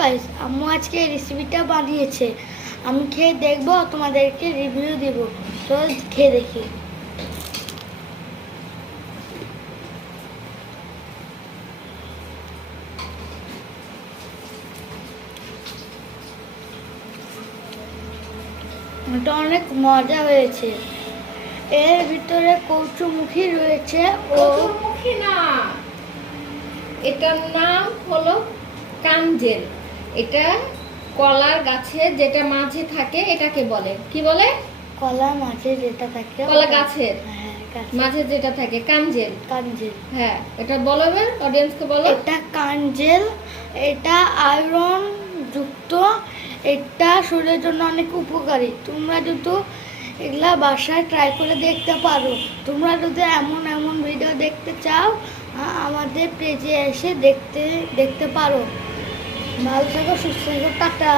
Guys, আম্মু আজকে এই রেসিপিটা বানিয়েছে। আমি খেয়ে দেখবো, তোমাদেরকে রিভিউ দেব। তো খেয়ে দেখি। এটা অনেক মজা হয়েছে। এর ভিতরে কচুমুখী রয়েছে। কচুরমুখী না, এটার নাম হলো কাঞ্জেল। এটা কলার গাছে যেটা মাঝে থাকে এটাকে বলে কি বলে? কলা মাঝে যেটা থাকে, কলা গাছের হ্যাঁ, মাঝে যেটা থাকে কাঞ্জেল। কাঞ্জেল। হ্যাঁ, এটা বলবে অডিয়েন্সকে বলো। এটা কাঞ্জেল, এটা আয়রন যুক্ত, এটা শরীরের জন্য অনেক উপকারী। তোমরা যদি এগুলা বাসায় ট্রাই করে দেখতে পারো। তোমরা যদি এমন এমন ভিডিও দেখতে চাও, আমাদের পেজে এসে দেখতে পারো। ভালো থাকো, সুস্থ থাকো, টাটা।